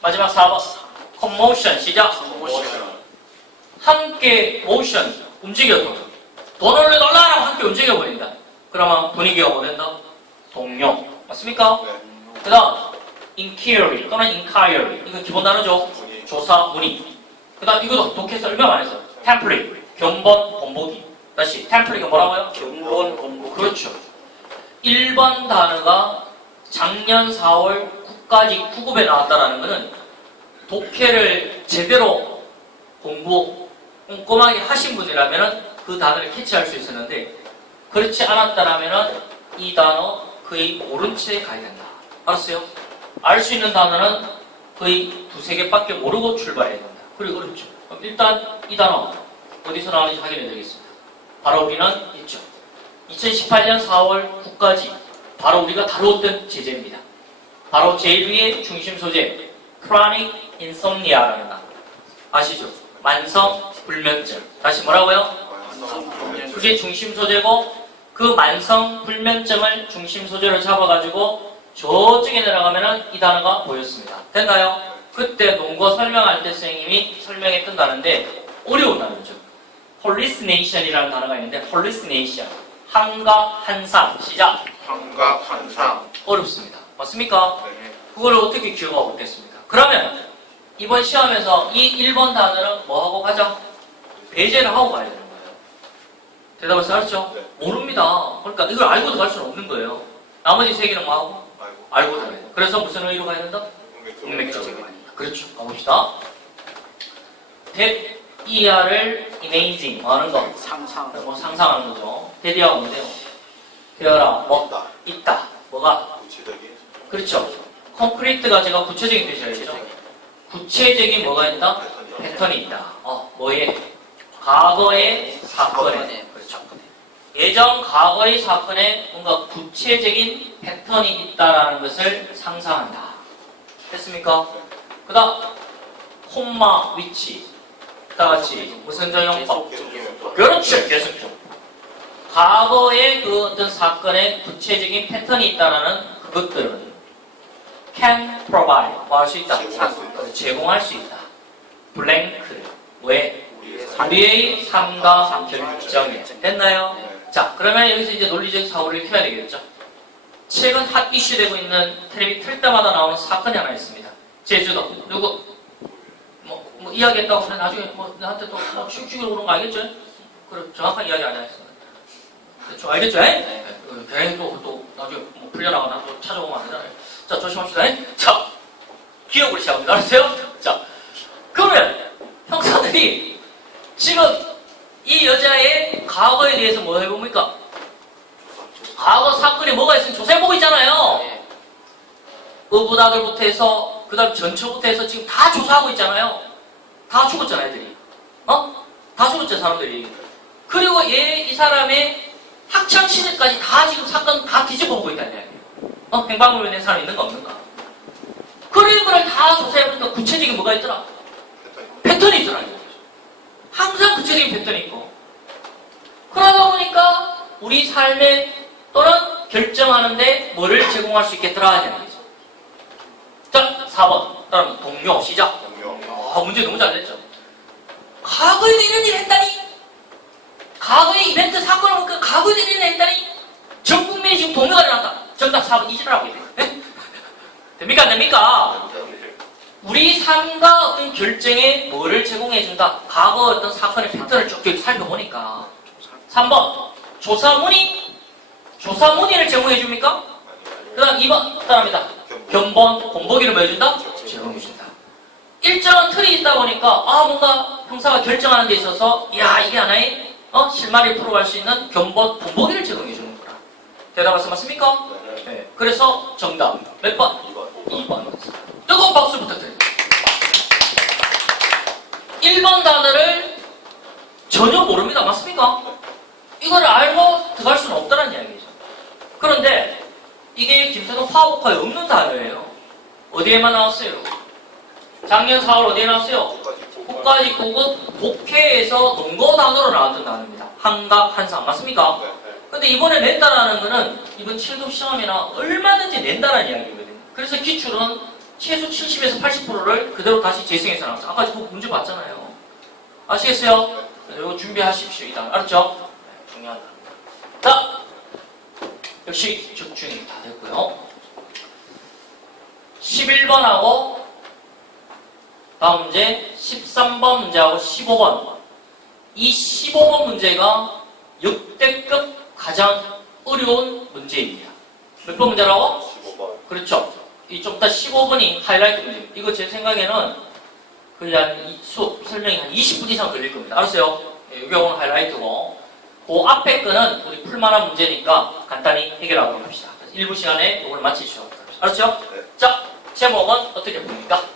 마지막 4번. commotion. 시작. 함께 motion. 움직여서. 돈을 내달라고 함께 움직여 버린다. 그러면 분위기가 뭐 된다? 동요. 맞습니까? 네. 그 다음, inquiry 또는 inquiry. 이거 기본 단어죠? 문의. 조사, 문의. 그 다음, 이것도 독해서 얼마 많이 했어? template. 견본, 본보기. 다시, template가 뭐라고요? 견본 본부 그렇죠. 1번 단어가 작년 4월 국가직 9급에 나왔다라는 것은 독해를 제대로 공부 꼼꼼하게 하신 분이라면 그 단어를 캐치할 수 있었는데 그렇지 않았다라면 이 단어 거의 모른 채 가야 된다. 알았어요? 알 수 있는 단어는 거의 두세 개밖에 모르고 출발해야 된다. 그리고 어렵죠. 그럼 일단 이 단어 어디서 나오는지 확인해 드리겠습니다. 바로 우리는 있죠. 2018년 4월 국가지 바로 우리가 다루었던 제재입니다. 바로 제일 위에 중심 소재 chronic insomnia라는 단어 아시죠? 만성 불면증 다시 뭐라고요? 그게 중심 소재고 그 만성 불면증을 중심 소재로 잡아가지고 저쪽에 내려가면은 이 단어가 보였습니다. 됐나요? 그때 논거 설명할 때 선생님이 설명했던 단어인데 어려운 단어죠. hallucination이라는 단어가 있는데 hallucination 한가 한상 시작 환각 환상. 어렵습니다. 맞습니까? 네. 그걸 어떻게 기억하고 있겠습니까? 그러면 이번 시험에서 이 1번 단어는 뭐 하고 가죠? 배제를 하고 가야 되는 거예요. 대답을 알았죠? 네. 모릅니다. 그러니까 이걸 알고도 갈 수는 없는 거예요. 나머지 세 개는 뭐 하고? 아이고. 알고도 가야 돼요. 그래서 무슨 의미로 가야 된다? 문맥적으로. 그렇죠. 가봅시다. that ER을 imaging 뭐 하는 거? 상상 뭐 상상하는 거죠. 대디하고 뭐돼요? 되어라. 뭐 없다. 있다. 뭐가? 구체적인. 그렇죠. 콘크리트가 제가 구체적인 뜻이야죠. 구체적인 뭐가 있다? 패턴이 있다. 어, 뭐에? 과거의 사건에. 그렇죠. 예전 과거의 사건에 뭔가 구체적인 패턴이 있다라는 것을 상상한다. 됐습니까? 그 다음, 콤마, 위치. 다 같이 무슨 정형법? 그렇죠. 계속적. 과거의 그 어떤 사건에 구체적인 패턴이 있다라는 그것들은 can provide 뭐 할 수 있다? 제공할 수 있다. 제공할 수 있다. 블랭크를 왜? 우리의 삶과 결정에 됐나요? 네. 자 그러면 여기서 이제 논리적 사고를 켜야 되겠죠. 최근 핫 이슈되고 있는 텔레비 틀 때마다 나오는 사건이 하나 있습니다. 제주도 누구 뭐, 뭐 이야기했다고 하면 나중에 뭐 나한테 또 뭐 죽이고 그런 거 알겠죠? 그럼 정확한 이야기 안 하겠습 대충 알겠죠? 네. 그 괜히 또, 또 나중에 뭐 풀려나거나 또 찾아오면 안 되잖아요. 자 조심합시다. 자 기억을 시작합니다. 알았어요? 자 그러면 형사들이 지금 이 여자의 과거에 대해서 뭐 해봅니까? 과거 사건이 뭐가 있으면 조사해보고 있잖아요. 의부다들부터 해서 그 다음 전처부터 해서 지금 다 조사하고 있잖아요. 다 죽었잖아 애들이. 어? 다 죽었죠 사람들이. 그리고 얘 이 사람의 학창 시절까지 다 지금 사건 다 뒤집어 보고 있다는 이야기예요. 어? 행방불명 된 사람 있는가 없는가? 그런 거를 다 조사해 보니까 구체적인 뭐가 있더라? 패턴이. 있더라. 항상 구체적인 패턴이 있고. 그러다 보니까 우리 삶에 또는 결정하는데 뭐를 제공할 수 있겠더라 하는 얘기죠. 자, 4번. 다음 동료 시작. 공룡. 아, 문제 너무 잘 됐죠. 과거에도 이런 일 했다니? 과거에 이벤트 사건을 보니까 일 했다니? 전 국민이 지금 동료가 일어났다. 정답 4번 이지라고. 네? 됩니까? 안 됩니까? 우리 삶과 어떤 결정에 뭐를 제공해준다? 과거 어떤 사건의 패턴을 쭉쭉 살펴보니까. 3번. 조사문의? 조사문의를 제공해줍니까? 그 다음 2번. 따라합니다. 견본, 본보기를 뭐 해준다? 제공해준다. 일정한 틀이 있다 보니까, 아, 뭔가 형사가 결정하는 데 있어서, 야, 이게 하나의, 어, 실마리 풀어 갈 수 있는 견본, 본보기를 제공해 주는구나. 대답하셔 맞습니까? 네. 네. 그래서 정답. 몇 번? 2번. 2번. 뜨거운 박수 부탁드립니다. 1번 단어를 전혀 모릅니다. 맞습니까? 이걸 알고 들어갈 수는 없다는 이야기죠. 그런데 이게 김태동 파워보카에 없는 단어예요. 어디에만 나왔어요? 작년 4월 어디에 나왔어요? 국가직 9급 복회에서 논거 단어로 나왔던 단어입니다. 한각, 한상. 맞습니까? 네. 네. 근데 이번에 낸다라는 거는 이번 7급 시험이나 얼마든지 낸다라는 이야기거든요. 그래서 기출은 최소 70에서 80%를 그대로 다시 재생해서 나왔죠. 아까 그 문제 봤잖아요. 아시겠어요? 이거 준비하십시오. 이단 알았죠? 네, 중요한 단어. 자, 역시 적중이 다 됐고요. 11번하고 다음 문제 13번 문제하고 15번 이 15번 문제가 역대급 가장 어려운 문제입니다. 몇 번 문제라고? 15번. 그렇죠. 이좀 이따 15번이 하이라이트 문제. 이거 제 생각에는 거의 한 수업 설명이 한 20분 이상 걸릴 겁니다. 알았어요? 예, 이 경우는 하이라이트고 그 앞에 거는 우리 풀만한 문제니까 간단히 해결하도록 합시다. 그래서 일부 시간에 이걸 마치시죠. 알았죠? 네. 자, 제목은 어떻게 봅니까?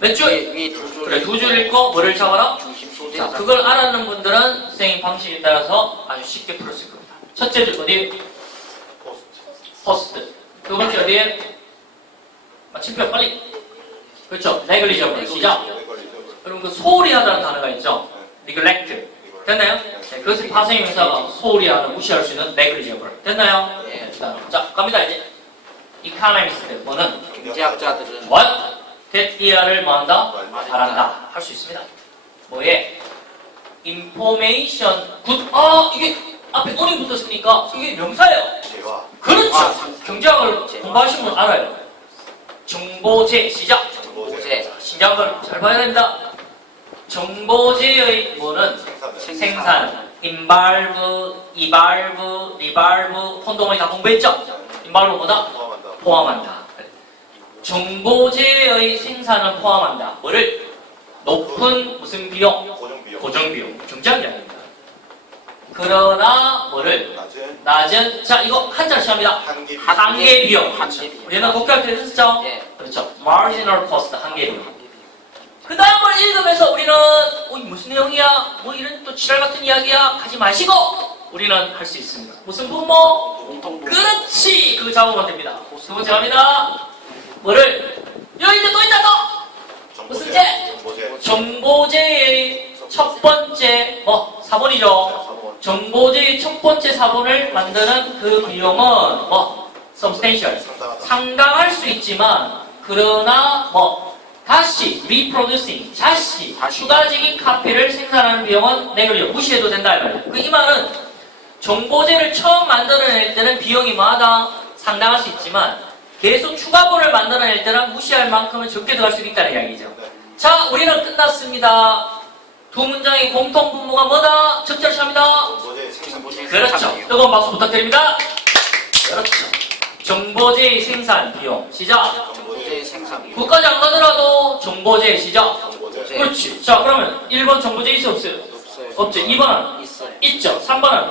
몇 줄. 그래, 두 줄 읽고 뭐를 잡아라? 자, 그걸 알아는 분들은 선생님 방식에 따라서 아주 쉽게 풀수 있을 겁니다. 첫째 줄 어디? 포스트. 두 번째 어디에? 마침표 빨리. 그렇죠. 네글리저블. 시작. 여러분 그 소홀히 하다는 단어가 있죠. neglect. 이걸. 됐나요? 네, 그것을 파생 형사가 소홀히 하는 무시할 수 있는 negligible. 됐나요? 예. 네. 자, 갑니다 이제. economist 뭐는 경제학자들은 what? 대띠아를 뭐한다? 말- 잘한다. 할 수 있습니다. 뭐에? information good. 아 이게 앞에 on이 붙었으니까 이게 명사예요. 제와 그렇죠. 아, 상- 경제학을 공부하신 분 알아요. 정보제 시작. 정보제. 신장을 잘 봐야 된다. 정보제의 뭐는 생산. 생산, 인발브, 이발브, 리발브, 콘돔을 다 공부했죠? 인발브보다 포함한다. 포함한다. 정보제의 생산을 포함한다. 뭐를? 높은 무슨 비용? 고정 비용. 고정 비용. 경제학이 아닙니다. 그러나 뭐를? 낮은 낮은, 자, 이거 한자씩 합니다. 한계 비용. 한계 비용. 한계 비용. 우리는 독학할 때 했었죠? 예. 그렇죠. marginal cost, 한계 비용. 그 다음을 읽으면서 우리는 어, 이 무슨 내용이야? 뭐 이런 또 지랄 같은 이야기야? 하지 마시고 우리는 할 수 있습니다. 무슨 부모? 공통 그렇지! 그거 잡으면 됩니다. 두 번째 갑니다. 뭐를? 여기 이제 또 있다 또! 무슨 제? 정보제. 정보제의 첫 번째 뭐 4번이죠. 4번. 정보제의 첫 번째 사본을 만드는 그 비용은 뭐 substantial. 상당할 수 있지만 그러나 뭐 다시 reproducing 다시 다시. 추가적인 카피를 생산하는 비용은 내걸려 무시해도 된다 이 말이에요. 그이 말은 정보제를 처음 만들어낼 때는 비용이 뭐하다 상당할 수 있지만 계속 추가본을 만들어낼 때는 무시할 만큼은 적게 들어갈 수 있다는 이야기죠. 네. 자, 우리는 끝났습니다. 두 문장의 공통 분모가 뭐다? 적절시합니다. 정보제 생산. 정보제 그렇죠. 뜨거운 박수 부탁드립니다. 그렇죠. 정보제의 생산 비용 시작. 정보제 생산. 국까지 안 가더라도 정보제 시작. 정보제. 네. 그렇지. 자, 그러면 1번 정보제 있어 없어요? 없어요. 없죠. 2번은 있어요. 있죠. 3번은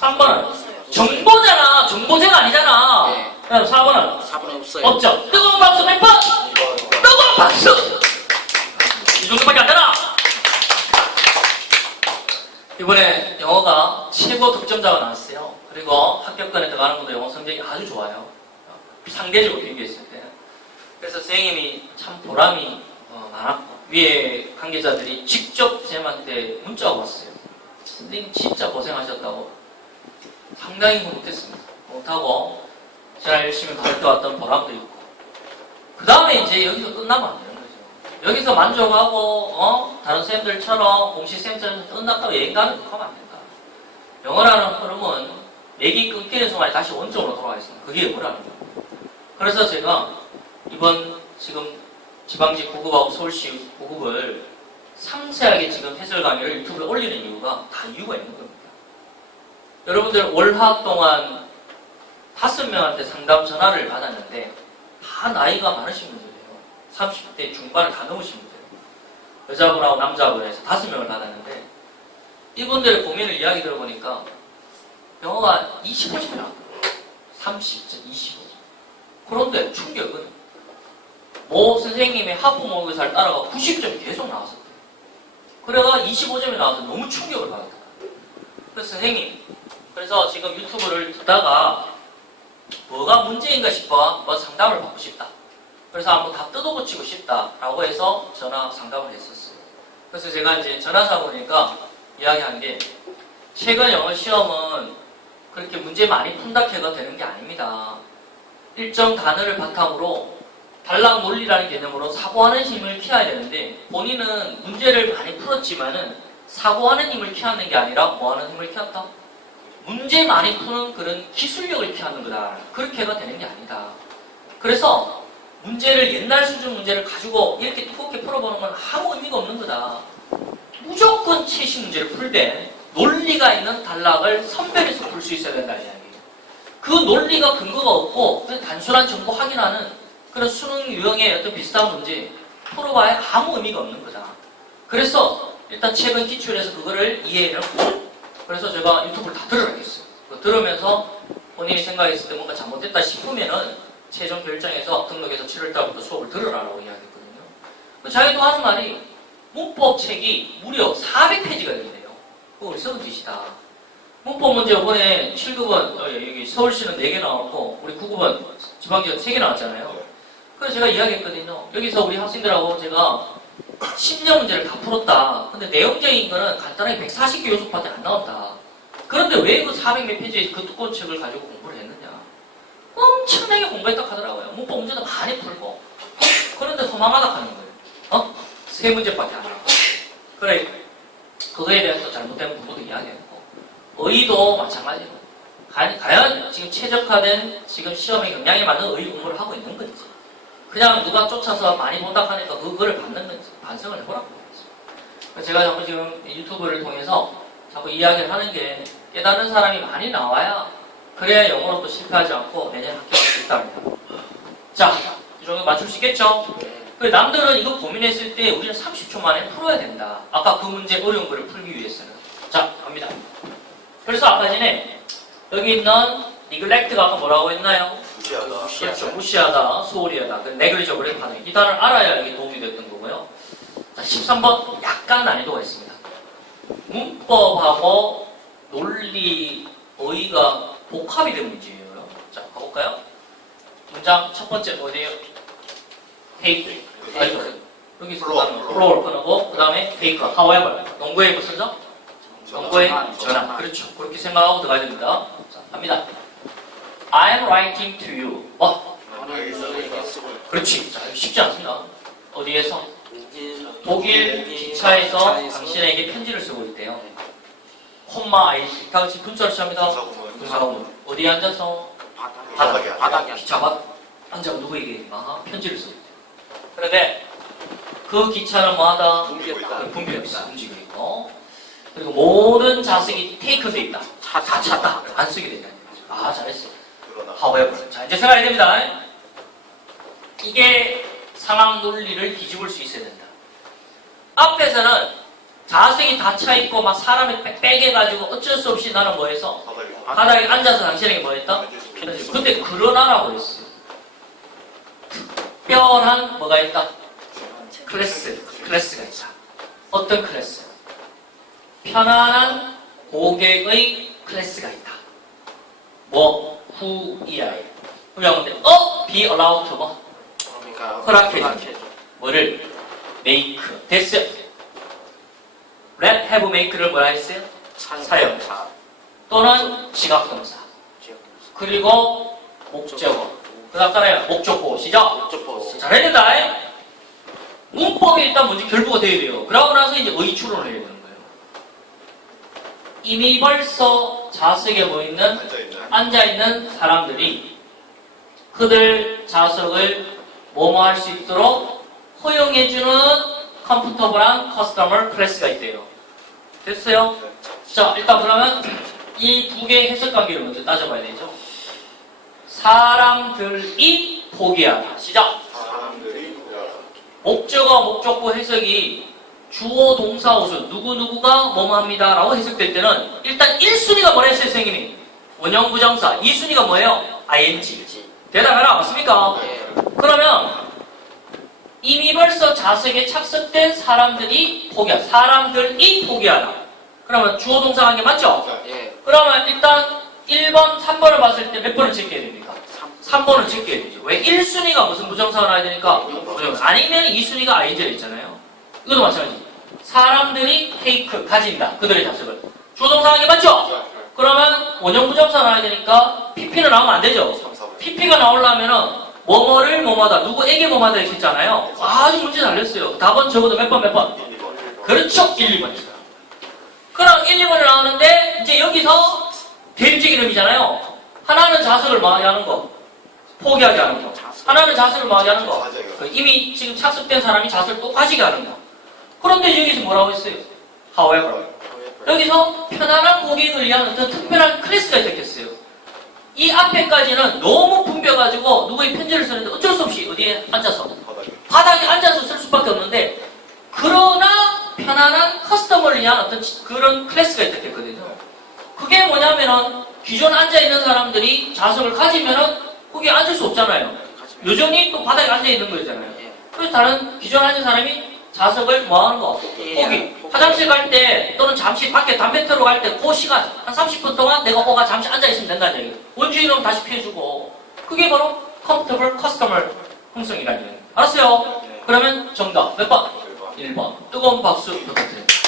3번은 정보잖아. 정보제가 아니잖아. 네. 그다음 4번은 4번에 없어요. 없죠. 뜨거운 박수 몇 번? 2번. 뜨거운 박수! 이 정도밖에 안 되나? 이번에 영어가 최고 득점자가 나왔어요. 그리고 합격권에 들어가는 분도 영어 성적이 아주 좋아요. 상대적으로 비교했을 때. 그래서 선생님이 참 보람이 어, 많았고, 위에 관계자들이 직접 쌤한테 문자가 왔어요. 선생님 진짜 고생하셨다고. 상당히 못했습니다. 못하고, 제가 열심히 가르쳐왔던 보람도 있고. 그 다음에 이제 여기서 끝나면 안 되는 거죠. 여기서 만족하고, 어? 다른 쌤들처럼, 공시 쌤처럼 끝났다고 여행 가는 거 하면 안 된다. 영어라는 흐름은 맥이 끊기는 순간에 다시 원점으로 돌아가 있습니다. 그게 영어라는 거예요. 그래서 제가 이번 지금 지방직 9급하고 서울시 9급을 상세하게 지금 해설 강의를 유튜브에 올리는 이유가 다 이유가 있는 겁니다. 여러분들 월화 동안 다섯 명한테 상담 전화를 받았는데 다 나이가 많으신 분들이에요. 30대 중반을 다 넘으신 분들이에요. 여자분하고 남자분 해서 다섯 명을 받았는데 이분들의 고민을 이야기 들어보니까 영어가 25점이 나왔거든요. 30점, 25점. 그런데 충격은 모 선생님의 하부 모의고사를 따라가 90점이 계속 나왔었대요. 그래가 25점이 나와서 너무 충격을 받았다. 그래서 선생님, 그래서 지금 유튜브를 듣다가 뭐가 문제인가 싶어 뭐 상담을 받고 싶다. 그래서 한번 다 뜯어고치고 싶다라고 해서 전화 상담을 했었어요. 그래서 제가 이제 전화사 보니까 이야기한 게 최근 영어 시험은 그렇게 문제 많이 푼다 해가 되는 게 아닙니다. 일정 단어를 바탕으로 단락 논리라는 개념으로 사고하는 힘을 키워야 되는데 본인은 문제를 많이 풀었지만은 사고하는 힘을 키우는 게 아니라 뭐하는 힘을 키웠다? 문제 많이 푸는 그런 기술력을 키우는 거다. 그렇게가 되는 게 아니다. 그래서 문제를 옛날 수준 문제를 가지고 이렇게 두껍게 풀어보는 건 아무 의미가 없는 거다. 무조건 최신 문제를 풀 때 논리가 있는 단락을 선별해서 풀 수 있어야 된다는 이야기예요. 그 논리가 근거가 없고 단순한 정보 확인하는 그런 수능 유형의 어떤 비슷한 문제 풀어봐야 아무 의미가 없는 거다. 그래서 일단 최근 기출에서 그거를 이해해놓고 그래서 제가 유튜브를 다 들어야겠어요. 들으면서 본인이 생각했을 때 뭔가 잘못됐다 싶으면은 최종 결정해서 등록해서 7월달부터 수업을 들으라고 이야기했거든요. 그 자기도 하는 말이 문법 책이 무려 400페이지가 된대요. 그걸 써본 짓이다. 문법 문제 이번에 7급은 어, 여기 서울시는 4개 나왔고 우리 9급은 지방지역 3개 나왔잖아요. 그래서 제가 이야기했거든요. 여기서 우리 학생들하고 제가 10년 문제를 다 풀었다. 근데 내용적인 거는 간단하게 140개 요소밖에 안 나온다. 그런데 왜 그 400몇 페이지의 그 두꺼운 책을 가지고 공부를 했느냐? 엄청나게 공부했다 하더라고요. 문법 문제도 많이 풀고. 그런데 허망하다 하는 거예요. 어? 세 문제밖에 안 나와. 그래, 그거에 대해서 잘못된 부분도 이야기했고. 의의도 마찬가지로. 가- 과연 지금 최적화된 지금 시험의 경향에 맞는 의의 공부를 하고 있는 건지. 그냥 누가 쫓아서 많이 본다 하니까 그거를 받는 건지 반성을 해보라고 그래서 제가 자꾸 지금 유튜브를 통해서 자꾸 이야기를 하는 게 깨닫는 사람이 많이 나와야 그래야 영어로도 실패하지 않고 내년 합격할 수 있답니다. 자, 이 정도 맞출 수 있겠죠? 네. 그 남들은 이거 고민했을 때 우리는 30초 만에 풀어야 된다. 아까 그 문제 어려운 거를 풀기 위해서는. 자, 갑니다. 그래서 아까 전에 여기 있는 neglect가 아까 뭐라고 했나요? 무시하다. 그렇죠. 무시하다, 소홀히 하다. 그 네글리저블의 반응. 이 단어를 알아야 이게 도움이 됐던 거고요. 자, 13번 약간 난이도가 있습니다. 문법하고 논리, 어휘가 복합이 된 문제예요. 자, 가볼까요? 문장 첫 번째 어디에요? take. 아이고, 여기 플로어, 플로어를 끊고, 그 다음에 take. however. 무슨? 농구의 전환, 전환. 전환. 그렇죠. 그렇게 생각하고 들어가야 됩니다. 자, 갑니다. I'm writing to you. 어, 그렇지. 쉽지 않습니다. 어디에서? 독일 기차에서 당신에게 편지를 쓰고 있대요. 콤마 아이. 다 같이 분자로 시작합니다. 군사공문. 어디에 앉아서? 바닥에 바닥에 기차 밖 앉아 누구에게? 아, 편지를 쓰고 있대요. 그런데 그 기차는 뭐하다? 분별이 있어. 움직이고 있고. 그리고 모든 좌석이 테이크돼 있다. 차다 찼다. 안 쓰게 된다. 아, 잘했어. However. 자, 이제 생각해야 됩니다. 이게 상황 논리를 뒤집을 수 있어야 된다. 앞에서는 좌석이 다 차 있고 막 사람이 빽빽해 가지고 어쩔 수 없이 나는 뭐 해서 바닥에 앉아서 당신에게 뭐 했다? 편지. 근데 그러나라고 했어요. 특별한 뭐가 있다? 클래스, 클래스가 있다. 어떤 클래스? 편안한 고객의 클래스가 있다. 뭐, 이하에. 그냥 근데, 어? be allowed to 뭐? 그러니까 허락해줘. 뭐를? make. 됐어요. let, have, make를 뭐라 했어요? 사용. 사 또는 지각동사. 그리고 목적어. 그 다음 따라요. 목적보. 시작. 목적보 잘해야 된다. 문법이 일단 먼저 결부가 돼야 돼요. 그러고 나서 이제 의의 추론을 해야 되는 거예요. 이미 벌써 좌석에 보이는 앉아있는 사람들이 그들 좌석을 뭐뭐 할 수 있도록 허용해주는 컴포터블한 커스터머 클래스가 있대요. 됐어요? 자, 일단 그러면 이 두 개의 해석 관계를 먼저 따져봐야 되죠. 사람들이 포기하다. 시작. 사람들이 뭐야 목적어, 목적구 해석이 주어, 동사, 우수 누구누구가 뭐뭐 합니다. 라고 해석될 때는 일단 1순위가 뭐라 했어요, 선생님이? 원형 부정사. 2순위가 뭐예요? ing. 대답해라. 맞습니까? 예. 그러면 이미 벌써 좌석에 착석된 사람들이 포기하다. 사람들이 포기하다. 그러면 주어 동사 관계 맞죠? 예. 그러면 일단 1번, 3번을 봤을 때 몇 번을 체크해야 됩니까? 삼 3번을 체크해야 되죠. 왜? 1순위가 무슨 부정사가 나와야 되니까? 부정사. 아니면 2순위가 ing가 있잖아요. 이것도 마찬가지. 사람들이 테이크, 가진다. 그들의 자석을. 관계 맞죠? 그러면 원형 부정사 나와야 되니까 PP는 나오면 안 되죠. 3, 4번 PP가 나오려면은 뭐뭐를 뭐뭐다 누구에게 뭐뭐다 이렇게 했잖아요. 아주 문제 잘 냈어요. 답은 적어도 몇 번 몇 번. 1, 2번. 그렇죠. 1, 2번입니다. 그럼 1, 2번을 나오는데 이제 여기서 대립적인 의미잖아요. 하나는 자석을 뭐하게 하는 거. 포기하게 하는 거. 하나는 자석을 뭐하게 하는 거. 그 이미 지금 착습된 사람이 자석을 또 가지게 하는 거. 그런데 여기서 뭐라고 했어요? However. 여기서 편안한 고객을 위한 어떤 특별한 클래스가 있겠어요. 이 앞에까지는 너무 붐벼가지고 누구의 편지를 쓰는데 어쩔 수 없이 어디에 앉아서 바닥에. 바닥에 앉아서 쓸 수밖에 없는데 그러나 편안한 커스텀을 위한 어떤 지- 그런 클래스가 있겠거든요. 그게 뭐냐면은 기존 앉아 있는 사람들이 자석을 가지면은 거기에 앉을 수 없잖아요. 여전히 또 바닥에 앉아 있는 거잖아요. 예. 그래서 다른 기존 앉은 사람이 자석을 뭐 하는 거? 포기. 화장실 갈 때 또는 잠시 밖에 담배 태우러 갈 때 그 시간 한 30분 동안 내가 거가 잠시 앉아 있으면 된다는 얘기예요. 원주인은 다시 피해주고 그게 바로 comfortable customer 형성이라는 얘기예요. 알았어요? 네. 그러면 정답 몇 번? 1번. 1번. 뜨거운 박수 부탁드립니다.